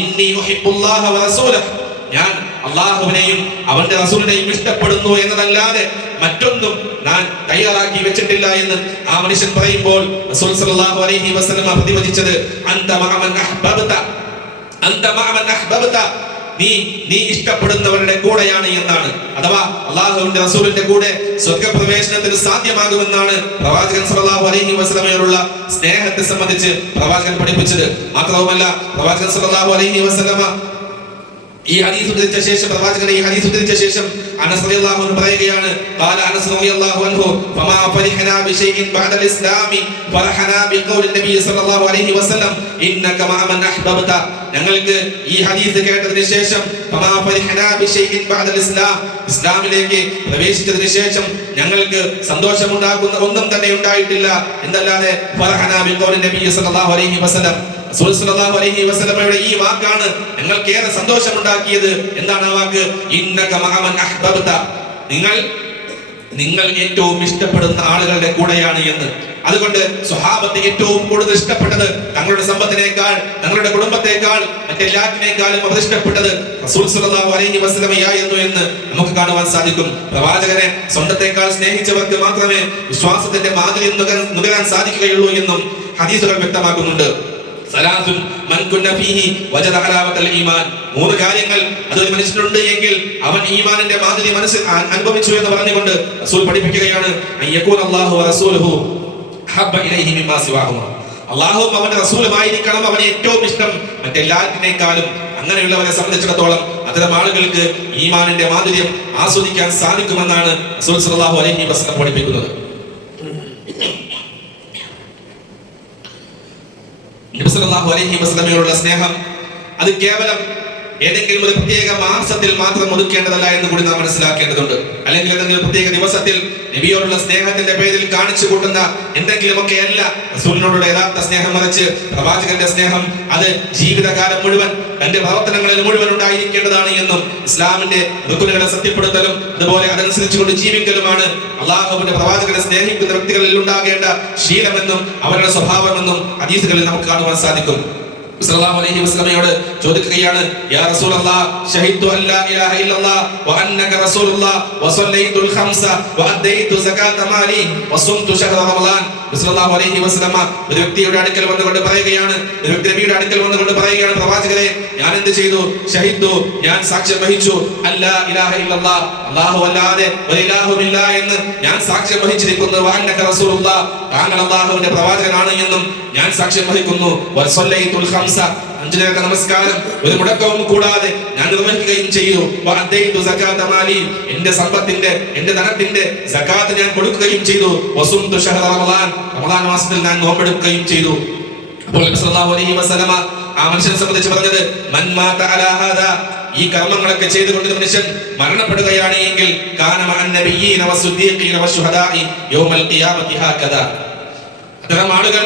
ഇന്നി ഉഹിബ്ബുല്ലാഹ വ റസൂലഹു, ഞാൻ അല്ലാഹുവിനെയും അവന്റെ റസൂലിനെയും ഇഷ്ടപ്പെടുന്നു എന്നതല്ലാതെ മറ്റൊന്നും ഞാൻ തയ്യാറാക്കി വെച്ചിട്ടില്ല എന്ന് ആ മനുഷ്യൻ പറയുമ്പോൾ റസൂൽ സല്ലല്ലാഹു അലൈഹി വസല്ലം പ്രതിവചിച്ചത്, അൻത മഅമൻ അഹ്ബബ്ത, അൻത മഅമൻ അഹ്ബബ്ത, നീ ഇഷ്ടപ്പെടുന്നവരുടെ കൂടെയാണ് എന്നാണ്. അഥവാ അല്ലാഹുവിന്റെ റസൂലിന്റെ കൂടെ സ്വർഗ്ഗപ്രവേശനത്തിന് സാധ്യമാകുമെന്നാണ് പ്രവാചകൻ സല്ലല്ലാഹു അലൈഹി വസല്ലമയോടുള്ള സ്നേഹത്തെ സംബന്ധിച്ച് പ്രവാചകൻ പഠിപ്പിച്ചത്. മാത്രവുമല്ല, പ്രവാചകൻ സല്ലല്ലാഹു അലൈഹി വസല്ലമ ഈ ഹദീസ് ഉദ്ധരിച്ച ശേഷം, പ്രവാചകൻ ഈ ഹദീസ് ഉദ്ധരിച്ച ശേഷം അനസ് റളിയല്ലാഹു അൻഹു പറയുകയാണ്, ഖാല അനസ് റളിയല്ലാഹു അൻഹു ഫമാ ഫരിഹനാ ബിശൈഇൻ ബഅദൽ ഇസ്ലാമി ഫറഹനാ ബിഖൗലി നബി സല്ലല്ലാഹു അലൈഹി വസല്ലം ഇന്നക മഅമൻ അഹ്ബബ്ത, ഞങ്ങൾക്ക് ഈ ഹദീസ് കേട്ടതിന് ശേഷം ഫമാ ഫരിഹനാ ബിശൈഇൻ ബഅദൽ ഇസ്ലാം, ഇസ്ലാമിലേക്ക് പ്രവേശിച്ചതിന് ശേഷം ഞങ്ങൾക്ക് സന്തോഷമുണ്ടാക്കുന്ന ഒന്നും തന്നെ ഉണ്ടായിട്ടില്ല എന്നല്ലാതെ ഫറഹനാ ബിഖൗലി നബി സല്ലല്ലാഹു അലൈഹി വസല്ലം, റസൂൽ സല്ലല്ലാഹു അലൈഹി വസല്ലമയുടെ ഈ വാക്കാണ് ഞങ്ങൾക്ക് ഏറെ സന്തോഷമുണ്ടാക്കിയത്. എന്താണ് ആ വാക്ക്? ഇന്നക മഅമൻ അഹ്ബബ്ത, നിങ്ങൾ ഏറ്റവും ഇഷ്ടപ്പെടുന്ന ആളുകളുടെ കൂടെയാണ് എന്ന്. അതുകൊണ്ട് സ്വഹാബത്തെ ഏറ്റവും കൂടുതൽ ഇഷ്ടപ്പെട്ടത് തങ്ങളുടെ സമ്പത്തിനേക്കാൾ, തങ്ങളുടെ കുടുംബത്തെക്കാൾ, മറ്റെല്ലാറ്റിനേക്കാളും അവർ ഇഷ്ടപ്പെട്ടത് റസൂൽ സല്ലല്ലാഹു അലൈഹി വസല്ലമയായിരുന്നു എന്ന് നമുക്ക് കാണുവാൻ സാധിക്കും. പ്രവാചകനെ സ്വന്തത്തെക്കാൾ സ്നേഹിച്ചവർക്ക് മാത്രമേ വിശ്വാസത്തിന്റെ മാധുര്യം നുകരാൻ സാധിക്കുകയുള്ളൂ എന്നും ഹദീസുകൾ വ്യക്തമാക്കുന്നുണ്ട്. സലാസുൻ മൻ കുന്ന ഫീഹി വജദ ഹലാവത്തൽ ഈമാൻ. മൂന്ന് കാര്യങ്ങൾ അതൊരു മനുഷ്യനുണ്ട് എങ്കിൽ അവൻ ഈമാനിന്റെ മാധുര്യം മനസ്സിൽ അനുഭവിച്ചു എന്ന് പറഞ്ഞുകൊണ്ട് റസൂൽ പഠിപ്പിക്കുകയാണ്, അയ്യകൂന അല്ലാഹു വറസൂലുഹു ഹബ്ബ ഇലൈഹി മിമ്മാ സിവാഹുമാ. അല്ലാഹുവും അവന്റെ റസൂലുമായിരിക്കണം അവന് ഏറ്റവും ഇഷ്ടം മറ്റെല്ലാത്തിനേക്കാളും. അങ്ങനെയുള്ളവരെ സംബന്ധിച്ചിടത്തോളം അത്തരം ആളുകൾക്ക് ഈമാനിന്റെ മാധുര്യം ആസ്വദിക്കാൻ സാധിക്കുമെന്നാണ് റസൂൽ സല്ലല്ലാഹു അലൈഹി വസല്ലം പഠിപ്പിക്കുന്നത്. നബി സല്ലല്ലാഹു അലൈഹി വസല്ലമയോടുള്ള സ്നേഹം അത് കേവലം ഏതെങ്കിലും ഒരു പ്രത്യേക മാസത്തിൽ മാത്രം ഒതുക്കേണ്ടതല്ല എന്ന് കൂടി നാം മനസ്സിലാക്കേണ്ടതുണ്ട്. അല്ലെങ്കിൽ ഏതെങ്കിലും പ്രത്യേക ദിവസത്തിൽ നബിയോടുള്ള സ്നേഹത്തിന്റെ പേരിൽ കാണിച്ചു കൂട്ടുന്ന എന്തെങ്കിലുമൊക്കെ അല്ല റസൂലിനോടുള്ള യഥാർത്ഥ സ്നേഹം. മറിച്ച് പ്രവാചകന്റെ സ്നേഹം അത് ജീവിതകാലം മുഴുവൻ തന്റെ പ്രവർത്തനങ്ങളിൽ മുഴുവൻ ഉണ്ടായിരിക്കേണ്ടതാണ് എന്നും ഇസ്ലാമിന്റെ റുക്നുകളെ സത്യപ്പെടുത്തലും അതുപോലെ അതനുസരിച്ചുകൊണ്ട് ജീവിക്കലുമാണ് അള്ളാഹുവിന്റെ പ്രവാചകനെ സ്നേഹിക്കുന്ന വ്യക്തികളിൽ ഉണ്ടാകേണ്ട ശീലമെന്നും അവരുടെ സ്വഭാവമെന്നും ഹദീസുകളിൽ നമുക്ക് കാണുവാൻ സാധിക്കും. സല്ലല്ലാഹു അലൈഹി വസല്ലമയോട് ചോദിക്കുകയാണ്, യാ റസൂലല്ലാഹ് ശഹീദു അല്ലാ ഇലാഹ ഇല്ലല്ലാഹ് വ അന്നക റസൂലുള്ളാഹ് വ സ്വല്ലൈതുൽ ഖംസ വ അദ്ദൈതു സകാത മാലി വ സുംതു ശഹ്റ റമളാൻ. സല്ലല്ലാഹു അലൈഹി വസല്ലമ ഒരു വ്യക്തിയുടെ അടുക്കൽ വന്നുകൊണ്ട് പറയുകയാണ്, ഒരു വ്യക്തി നബിയുടെ അടുക്കൽ വന്നുകൊണ്ട് പറയുകയാണ്, പ്രവാചകരെ ഞാൻ എന്ത് ചെയ്തു? ശഹീദു ഞാൻ സാക്ഷ്യം വഹിച്ചു അല്ലാ ഇലാഹ ഇല്ലല്ലാഹ് അല്ലാഹു അല്ലാതെ ഒരു ഇലാഹുമില്ല എന്ന് ഞാൻ സാക്ഷ്യം വഹിച്ചിരിക്കുന്നു. വ അന്നക റസൂലുള്ളാഹ് താങ്കൾ അല്ലാഹുവിന്റെ പ്രവാചകനാണ് എന്നും ഞാൻ സാക്ഷ്യം വഹിക്കുന്നു. വ സ്വല്ലൈതുൽ ഖംസ 5 നേരത്തെ നമസ്കാരം ഒരു മുടക്കവും കൂടാതെ ഞാൻ നിർവഹിക്കുകയും ചെയ്തു. വഅദ്ദൈതു സകാത മാലി എന്റെ സമ്പത്തിന്റെ എന്റെ ധനത്തിന്റെ സകാത്ത് ഞാൻ കൊടുക്കുകയും ചെയ്തു. വസുംതു ശഹ്റ റമളാൻ റമളാൻ മാസത്തിൽ ഞാൻ നോമ്പെടുക്കുകയും ചെയ്തു. അപ്പോൾ നബി സല്ലല്ലാഹു അലൈഹി വസല്ലമ ആ മനുഷ്യനെ സംബന്ധിച്ച് പറഞ്ഞത്, മൻ മാത അലാ ഹാദാ ഈ കർമ്മങ്ങളൊക്കെ ചെയ്തുകൊണ്ട് മനുഷ്യൻ മരണപ്പെടുകയാണ് എങ്കിൽ കാന മഅൻ നബിയ്യീന വസ്സുദ്ദീഖീന വശുഹദാഇ യൗമൽ ഖിയാമത്തി ഹാകദാ. അത്തരം ആളുകൾ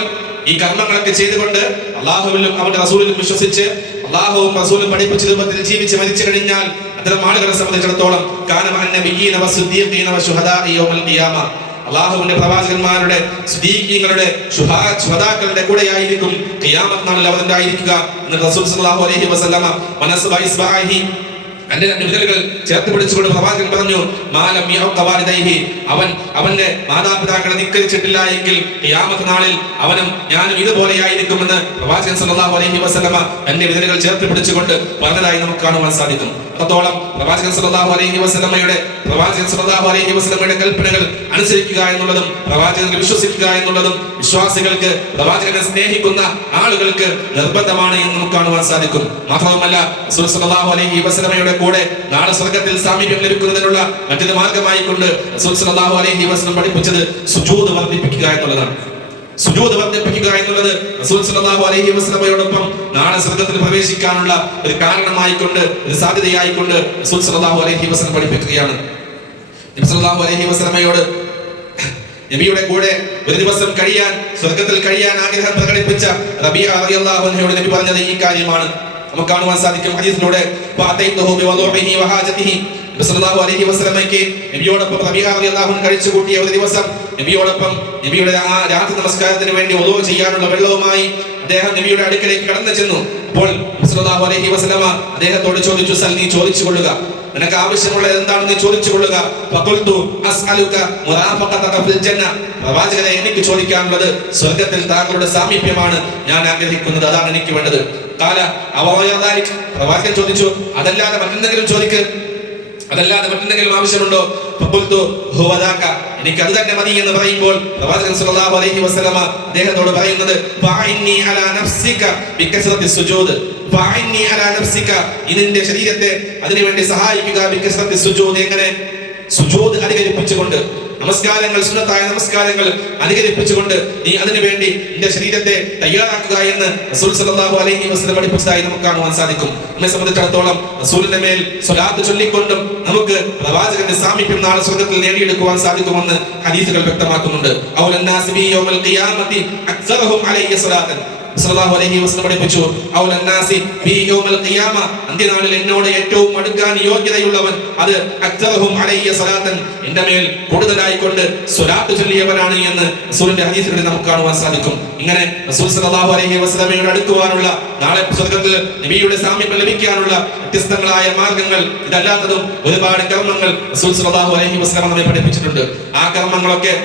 ഈ കർമ്മങ്ങളൊക്കെ ചെയ്തുകൊണ്ട് അള്ളാഹുവിലും അവന്റെ റസൂലിലും വിശ്വസിച്ച് അള്ളാഹുവും റസൂലും പഠിപ്പിച്ച രൂപത്തിൽ ജീവിച്ച് മരിച്ചു കഴിഞ്ഞാൽ അത്തരം ആളുകളെ സംബന്ധിച്ചിടത്തോളം കാന മഅൻ നബിയ്യീന വസ്സുദ്ദീഖീന വശുഹദാഇ യൗമൽ ഖിയാമ അള്ളാഹുവിന്റെ പ്രവാചകന്മാരുടെ സുദീഖീങ്ങളുടെ ശുഹദാക്കളുടെ കൂടെയായിരിക്കും ഖിയാമത്ത് നാളിൽ അവർ ഉണ്ടായിരിക്കുക എന്ന് റസൂൽ സല്ലല്ലാഹു അലൈഹി വസല്ലമ മനസ്ബ ഇസ്ബാഹി അന്റെ രണ്ട് വിരലുകൾ ചേർത്ത് പിടിച്ചുകൊണ്ട് പ്രവാചകൻ പറഞ്ഞു, മാലം യഅഖബാലിദൈഹി അവന്റെ മാതാപിതാക്കളെ ധിക്കരിച്ചിട്ടില്ല എങ്കിൽ ഖിയാമത്ത് നാളിൽ അവനും ഞാനും ഇതുപോലെയായിരിക്കുമെന്ന് പ്രവാചകൻ സല്ലല്ലാഹു അലൈഹി വസല്ലമ തന്റെ വിരലുകൾ ചേർത്ത് പിടിച്ചുകൊണ്ട് പറഞ്ഞതായി നമുക്ക് കാണുവാൻ സാധിക്കും. അത്രത്തോളം പ്രവാചകൻ സല്ലല്ലാഹു അലൈഹി വസല്ലമയുടെ കൽപ്പനകൾ അനുസരിക്കുക എന്നുള്ളതും പ്രവാചകനെ വിശ്വസിക്കുക എന്നുള്ളതും വിശ്വാസികൾക്ക് പ്രവാചകനെ സ്നേഹിക്കുന്ന ആളുകൾക്ക് നിർബന്ധമാണ് എന്ന് നമുക്ക് കാണുവാൻ സാധിക്കും. മാത്രവുമല്ല റസൂൽ സല്ലല്ലാഹു അലൈഹി വസല്ലമയുടെ കൂടെ നാളെ സ്വർഗ്ഗത്തിൽ സാമീപ്യം ലഭിക്കുന്നതിനുള്ള മറ്റൊരു മാർഗമായിക്കൊണ്ട് റസൂൽ സല്ലല്ലാഹു അലൈഹി വസല്ലം പഠിപ്പിച്ചത് സുജൂദ് വർദ്ധിപ്പിക്കുക എന്നുള്ളതാണ്. സുജൂദ് വർദ്ധിപ്പിക്കുക എന്നുള്ളത് റസൂൽ സല്ലല്ലാഹു അലൈഹി വസല്ലമയോടൊപ്പം നാളെ സ്വർഗ്ഗത്തിൽ പ്രവേശിക്കാനുള്ള ഒരു കാരണമായിക്കൊണ്ട് ഒരു സാധ്യതയായിക്കൊണ്ട് റസൂൽ സല്ലല്ലാഹു അലൈഹി വസല്ലം പഠിപ്പിക്കുകയാണ്. നബി സല്ലല്ലാഹു അലൈഹി വസല്ലമയോട് നബിയുടെ കൂടെ ഒരു ദിവസം കഴിയാൻ സ്വർഗ്ഗത്തിൽ കഴിയാൻ ആഗ്രഹം പ്രകടിപ്പിച്ച റബീഅ റളിയല്ലാഹു അൻഹയോട് നബി പറഞ്ഞത് ഈ കാര്യമാണ്. നമുക്ക് കാണുവാൻ സാധിക്കും ഹദീസിലൂടെ, ഫഅതൈതുഹു ബിവദൂഇഹി വഹാജതിഹി നബി സല്ലല്ലാഹു അലൈഹി വസല്ലമയ്ക്ക് നബിയോടൊപ്പം റബീഅ റളിയല്ലാഹു അൻഹു കഴിച്ചു കൂട്ടിയ ഒരു ദിവസം നബിയോടൊപ്പം നബിയുടെ ആ രാത്രി നമസ്കാരത്തിന് വേണ്ടി wudu ചെയ്യാനുള്ള വെള്ളവുമായി അദ്ദേഹം നബിയുടെ അടുക്കലേക്ക് കടന്നു ചെന്നു. അപ്പോൾ നബി സല്ലല്ലാഹു അലൈഹി വസല്ലമ അദ്ദേഹത്തോട് ചോദിച്ചു, സൽ നീ ചോദിച്ചു കൊള്ളുക, നിനക്ക് ആവശ്യമുള്ളത് എന്താണെന്ന് ചോദിച്ചു കൊള്ളുക. ഫഖുൽതു അസ്അലുക മുറാഫഖതക ഫിൽ ജന്ന പ്രവാചകരെ എനിക്ക് ചോദിക്കാനുള്ളത് സ്വർഗ്ഗത്തിൽ താങ്കളുടെ സാമീപ്യമാണ് ഞാൻ ആഗ്രഹിക്കുന്നത്, അതാണ് എനിക്ക് വേണ്ടത്. ഖാല അവയദാലിക് പ്രവാചകൻ ചോദിച്ചു, അതല്ലാതെ മറ്റെന്തെങ്കിലും ചോദിക്ക്, അതല്ലാതെ മറ്റെന്തെങ്കിലും ആവശ്യമുണ്ടോ? ഫഖുൽതു ഹുവദാക എനിക്ക് അത് തന്നെ മതി എന്ന് പറയുമ്പോൾ പ്രവാചകൻ സല്ലല്ലാഹു അലൈഹി വസല്ലമ അദ്ദേഹത്തോട് പറയുന്നത്, ഫഅഇന്നി അലാ നഫ്സിക ബികസ്റത്തി സുജൂദ് ഫഅഇന്നി അലാ നഫ്സിക നിന്റെ ശരീരത്തെ അതിനുവേണ്ടി സഹായിക്കുക. ബികസ്റത്തി സുജൂദ് എങ്ങനെ? സുജൂദ് അധികരിപ്പിച്ചുകൊണ്ട്, നമസ്കാരങ്ങൾ സുന്നത്തായ നമസ്കാരങ്ങൾ അധികരിപ്പിച്ചുകൊണ്ട് നീ അതിനു വേണ്ടി നിന്റെ ശരീരത്തെ തയ്യാറാക്കുക എന്ന് റസൂൽ സല്ലല്ലാഹു അലൈഹി വസല്ലം പഠിപ്പിച്ചതായി നമുക്ക് കാണുവാൻ സാധിക്കും. നമ്മെ സംബന്ധിച്ചിടത്തോളം റസൂലിന്റെ മേൽ സ്വലാത്ത് ചൊല്ലിക്കൊണ്ടും നമുക്ക് പ്രവാചകന്റെ സാമീപ്യം നാളെ സ്വർഗ്ഗത്തിൽ നേടിയെടുക്കുവാൻ സാധിക്കുമെന്ന് ഹദീസുകൾ വ്യക്തമാക്കുന്നുണ്ട്. ഔലൻ നാസി ബി യൗമൽ ഖിയാമത്തി അക്സറഹും അലൈഹി സ്വലാത്തൻ സല്ലല്ലാഹു അലൈഹി വസല്ലം പഠിപ്പിച്ചു, ഔലൻ നാസി ബി യൗമൽ ഖിയാമ അന്ത്യനാളിൽ എന്നോട് ഏറ്റവും അടുക്കാൻ യോഗ്യതയുള്ളവൻ അത് അക്സറഹും അലൈഹി സ്വലാത്തൻ എന്റെ മേൽ കൂടുതലായിക്കൊണ്ട് സ്വലാത്ത് ചൊല്ലിയവനാണ് എന്ന് റസൂലിന്റെ ഹദീസുകളിൽ നമുക്ക് കാണുവാൻ സാധിക്കും. ഇങ്ങനെ റസൂൽ സല്ലല്ലാഹു അലൈഹി വസല്ലമയോട് അടുക്കുവാനുള്ള നാളെ സ്വർഗ്ഗത്തിൽ നബിയുടെ സാമീപ്യം ലഭിക്കാനുള്ള വ്യത്യസ്തങ്ങളായ മാർഗങ്ങൾ ഇതല്ലാത്തതും ഒരുപാട് കർമ്മങ്ങൾ റസൂൽ സല്ലല്ലാഹു അലൈഹി വസല്ലം നമ്മെ പഠിപ്പിച്ചിട്ടുണ്ട്. ആ കർമ്മങ്ങളൊക്കെ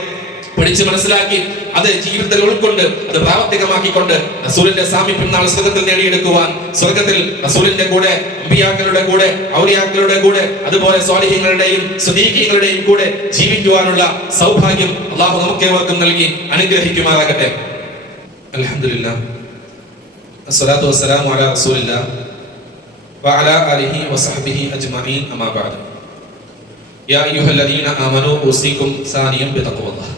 പഠിച്ച് മനസ്സിലാക്കി അത് ജീവിതത്തിൽ ഉൾക്കൊണ്ട് അത് പ്രാവർത്തികമാക്കിക്കൊണ്ട് റസൂലിന്റെ സാമീപ്യം നാളെ സ്വർഗത്തിൽ നേടിയെടുക്കുവാൻ, സ്വർഗത്തിൽ റസൂലിന്റെ കൂടെ, അമ്പിയാക്കളുടെ കൂടെ, ഔലിയാക്കളുടെ കൂടെ, അതുപോലെ സ്വാലിഹീങ്ങളുടെയും സ്വദീഖീങ്ങളുടെയും കൂടെ ജീവിക്കുവാനുള്ള സൗഭാഗ്യം അള്ളാഹു നമുക്കേവർക്കും നൽകി അനുഗ്രഹിക്കുമാറാകട്ടെ. അൽഹംദുലില്ലാഹ്, അസ്സലാത്തു വസ്സലാമു അലാ റസൂലില്ലാഹ് വഅലാ ആലിഹി വസഹ്ബിഹി അജ്മഈൻ, അമ്മാ ബഅദ്. യാ അയ്യുഹല്ലദീന ആമനൂ ഊസികും സാനിയം ബിതഖ്വല്ലാഹ്.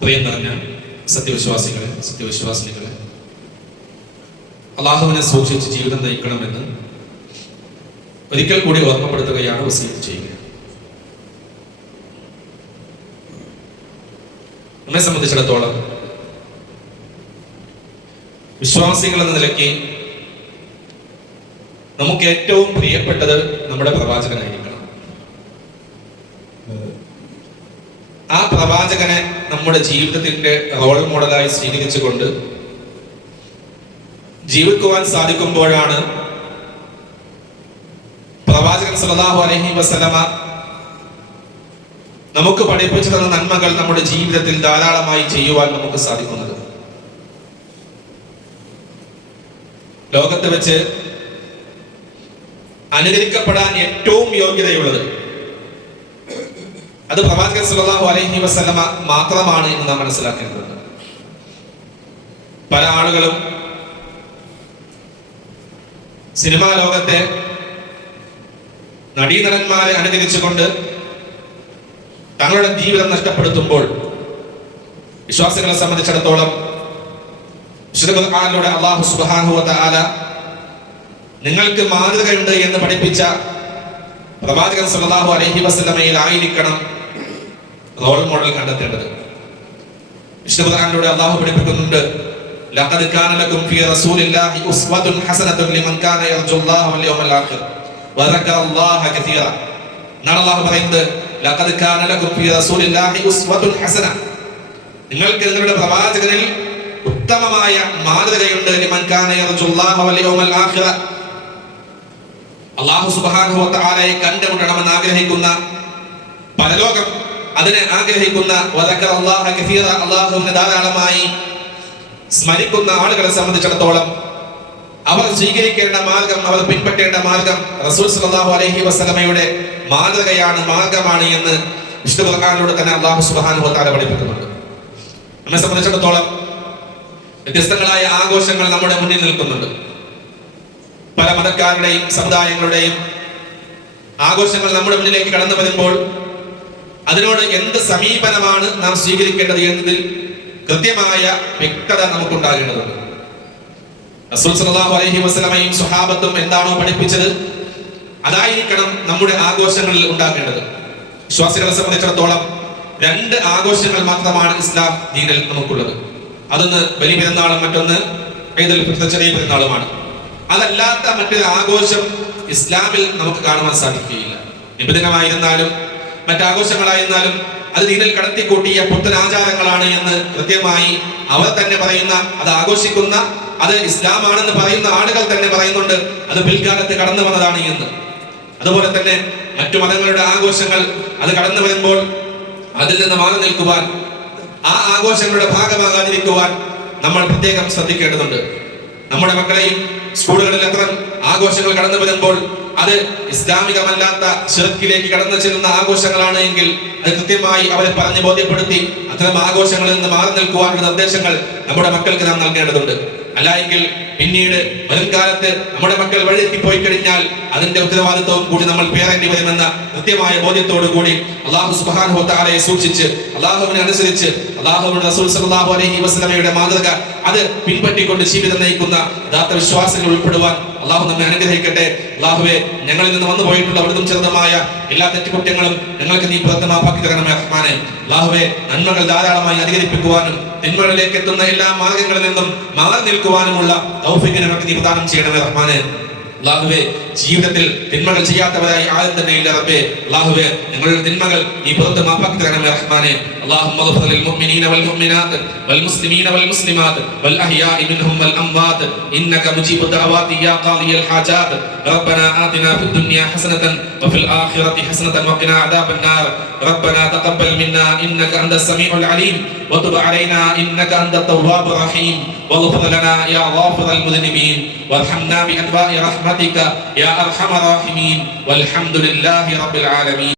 പ്രിയം നിറഞ്ഞ സത്യവിശ്വാസികളെ, സത്യവിശ്വാസിനികളെ, അള്ളാഹുവിനെ സൂക്ഷിച്ച് ജീവിതം നയിക്കണമെന്ന് ഒരിക്കൽ കൂടി ഓർമ്മപ്പെടുത്തുകയാണ്, വസിയത്ത് ചെയ്യുക. നമ്മെ സംബന്ധിച്ചിടത്തോളം വിശ്വാസികൾ എന്ന നിലയ്ക്ക് നമുക്ക് ഏറ്റവും പ്രിയപ്പെട്ടത് നമ്മുടെ പ്രവാചകനായിരിക്കണം. ആ പ്രവാചകനെ നമ്മുടെ ജീവിതത്തിന്റെ റോൾ മോഡലായി സ്വീകരിച്ചുകൊണ്ട് ജീവിക്കുവാൻ സാധിക്കുമ്പോഴാണ് പ്രവാചകൻ സല്ലല്ലാഹു അലൈഹി വസല്ലമ നമുക്ക് പഠിപ്പിച്ചു തന്ന നന്മകൾ നമ്മുടെ ജീവിതത്തിൽ ധാരാളമായി ചെയ്യുവാൻ നമുക്ക് സാധിക്കുന്നത്. ലോകത്ത് വെച്ച് അനുകരിക്കപ്പെടാൻ ഏറ്റവും യോഗ്യതയുള്ളത് അത് പ്രവാചകൻ സല്ലല്ലാഹു അലൈഹി വസല്ലമ മാത്രമാണ് എന്ന് നാം മനസ്സിലാക്കേണ്ടതുണ്ട്. പല ആളുകളും സിനിമാ ലോകത്തെ നടീനടന്മാരെ അനുകരിച്ചുകൊണ്ട് തങ്ങളുടെ ജീവിതം നഷ്ടപ്പെടുത്തുമ്പോൾ വിശ്വാസികളെ സംബന്ധിച്ചിടത്തോളം വിശുദ്ധ ഖുർആനിലൂടെ അല്ലാഹു സുബ്ഹാനഹു വ തആല നിങ്ങൾക്ക് മാതൃകയുണ്ട് എന്ന് പഠിപ്പിച്ച പ്രവാചകൻ സല്ലല്ലാഹു അലൈഹി വസല്ലമയിൽ ആയിരിക്കണം റോൾ മോഡൽ കണ്ടെത്തേണ്ടത്. വിശുദ്ധ ഖുർആനിലൂടെ അല്ലാഹു പഠിപ്പിക്കുന്നുണ്ട്, ലഖദ് കാന ലക്കും ഫീ റസൂലില്ലാഹി ഉസ്വത്തുൻ ഹസനത്തുൻ ലിമൻ കാന യർജുല്ലാഹ വൽ യൗമൽ ആഖിർ വദക്കറല്ലാഹ കസീറ. എന്നാണ് അല്ലാഹു പറയുന്നത്, ലഖദ് കാന ലക്കും ഫീ റസൂലില്ലാഹി ഉസ്വത്തുൻ ഹസന, നിങ്ങൾക്ക് നിങ്ങളുടെ പ്രവാചകനിൽ ഉത്തമമായ മാതൃകയുണ്ട്. ലിമൻ കാന യർജുല്ലാഹ വൽ യൗമൽ ആഖിറ, അല്ലാഹു സുബ്ഹാനഹു വ തആലയെ കണ്ടുമുട്ടണമെന്ന് ആഗ്രഹിക്കുന്ന, പരലോകം അതിനെ ആഗ്രഹിക്കുന്ന, വദക്കറല്ലാഹ കസീറ, അല്ലാഹുവിനെ ധാരാളമായി സ്മരിക്കുന്ന ആളുകളെ സംബന്ധിച്ചിടത്തോളം അവർ സ്വീകരിക്കേണ്ട മാർഗം, അവർ പിൻപറ്റേണ്ട മാർഗം റസൂൽ സല്ലല്ലാഹു അലൈഹി വസല്ലമയുടെ മാതൃകയാണ്, മാർഗമാണ് എന്ന് വിശുദ്ധ ഖുർആനിലൂടെ തന്നെ അല്ലാഹു സുബ്ഹാനഹു വ തആല പഠിപ്പിക്കുന്നുണ്ട്. നമ്മെ സംബന്ധിച്ചിടത്തോളം വ്യത്യസ്തങ്ങളായ ആഘോഷങ്ങൾ നമ്മുടെ മുന്നിൽ നിൽക്കുന്നുണ്ട്. പല മതക്കാരുടെയും സമുദായങ്ങളുടെയും ആഘോഷങ്ങൾ നമ്മുടെ മുന്നിലേക്ക് കടന്നു വരുമ്പോൾ അതിനോട് എന്ത് സമീപനമാണ് നാം സ്വീകരിക്കേണ്ടത് എന്നതിൽ കൃത്യമായ വ്യക്തത നമുക്കുണ്ടാകേണ്ടതുണ്ട്. റസൂൽ സല്ലല്ലാഹു അലൈഹി വസല്ലമയും സ്വഹാബത്തും എന്താണോ പഠിപ്പിച്ചത് അതായിരിക്കണം നമ്മുടെ ആഘോഷങ്ങളിൽ ഉണ്ടാകേണ്ടത്. വിശ്വാസികളെ സംബന്ധിച്ചിടത്തോളം രണ്ട് ആഘോഷങ്ങൾ മാത്രമാണ് ഇസ്ലാം ദീനിൽ നമുക്കുള്ളത്. അതൊന്ന് വലിയ പെരുന്നാളും മറ്റൊന്ന് ഈദുൽ ഫിത്ർ, ചെറിയ പെരുന്നാളുമാണ്. അതല്ലാത്ത മറ്റൊരു ആഘോഷം ഇസ്ലാമിൽ നമുക്ക് കാണുവാൻ സാധിക്കുകയില്ല. നിബിധനമായിരുന്നാലും മറ്റാഘോഷങ്ങളായിരുന്നാലും അത് ദീനിൽ കടത്തിക്കൂട്ടിയ പുത്തൻ ആചാരങ്ങളാണ് എന്ന് കൃത്യമായി അവർ തന്നെ പറയുന്ന, അത് ആഘോഷിക്കുന്ന, അത് ഇസ്ലാമാണെന്ന് പറയുന്ന ആളുകൾ തന്നെ പറയുന്നുണ്ട് അത് പിൽക്കാലത്ത് കടന്നു വന്നതാണ് എന്ന്. അതുപോലെ തന്നെ മറ്റു മതങ്ങളുടെ ആഘോഷങ്ങൾ അത് കടന്നു വരുമ്പോൾ അതിൽ നിന്ന് മാറി നിൽക്കുവാൻ, ആ ആഘോഷങ്ങളുടെ ഭാഗമാകാതിരിക്കുവാൻ നമ്മൾ പ്രത്യേകം ശ്രദ്ധിക്കേണ്ടതുണ്ട്. നമ്മുടെ മക്കളെയും സ്കൂളുകളിൽ അത്തരം ആഘോഷങ്ങൾ കടന്നു വരുമ്പോൾ അത് ഇസ്ലാമികമല്ലാത്ത ശിർക്കിലേക്ക് കടന്നു ചെല്ലുന്ന ആഘോഷങ്ങളാണ് എങ്കിൽ അത് കൃത്യമായി അവരെ പറഞ്ഞ് ബോധ്യപ്പെടുത്തി അത്തരം ആഘോഷങ്ങളിൽ നിന്ന് മാറി നിൽക്കുവാനുള്ള നിർദ്ദേശങ്ങൾ നമ്മുടെ മക്കൾക്ക് നാം നൽകേണ്ടതുണ്ട്. അല്ല എങ്കിൽ പിന്നീട് വരും കാലത്ത് നമ്മുടെ മക്കൾ വഴിതെറ്റിപ്പോയി കഴിഞ്ഞാൽ അതിന്റെ ഉത്തരവാദിത്വവും കൂടി നമ്മൾ പേറേണ്ടി വരുമെന്ന കൃത്യമായ ബോധ്യത്തോടു കൂടി അല്ലാഹു സുബ്ഹാനഹു വ തആലയെ സൂക്ഷിച്ച് അല്ലാഹുവിനെ അനുസരിച്ച് അല്ലാഹുവിന്റെ റസൂൽ സല്ലല്ലാഹു അലൈഹി വസല്ലമയുടെ മാതൃക അത് പിൻപറ്റിക്കൊണ്ട് ജീവിതം നയിക്കുന്ന യഥാർത്ഥ വിശ്വാസികൾ ഉൾപ്പെടുവാൻ അല്ലാഹു നമ്മെ അനുഗ്രഹിക്കട്ടെ. അല്ലാഹുവേ, ഞങ്ങളിൽ നിന്ന് വന്നു പോയിട്ടുള്ള വലുതും ചെറുതുമായ എല്ലാ തെറ്റുകുറ്റങ്ങളും ഞങ്ങൾക്ക് നീ പുറത്തുമാപ്പാക്കി തരണമേ റഹ്മാനെ. അല്ലാഹുവേ, നന്മകൾ ധാരാളമായി അധികരിപ്പിക്കുവാനും തിന്മകളിലേക്ക് എത്തുന്ന എല്ലാ മാർഗങ്ങളിൽ നിന്നും മാറി നിൽക്കുവാനുമുള്ള തൗഫീഖ് ഞങ്ങൾക്ക് നീ പ്രദാനം ചെയ്യണമേ റഹ്മാനെ. അല്ലാഹുവേ, ജീവിതത്തിൽ തിന്മകൾ ചെയ്യാത്തവരായി ആരും തന്നെ ഇല്ല റബ്ബേ. അല്ലാഹുവേ, ഞങ്ങളുടെ തിന്മകൾ നീ പുറത്ത് മാപ്പാക്കി തരണമേ റഹ്മാനേ. اللهم اغفر للمؤمنين والمؤمنات والمسلمين والمسلمات والأحياء منهم والأموات إنك مجيب الدعوات يا قاضي الحاجات. ربنا آتنا في الدنيا حسنة وفي الآخرة حسنة وقنا عذاب النار. ربنا تقبل منا إنك أنت السميع العليم وتب علينا إنك أنت التواب الرحيم واغفر لنا يا غافر المذنبين وارحمنا بأنواع رحمتك يا أرحم الراحمين والحمد لله رب العالمين.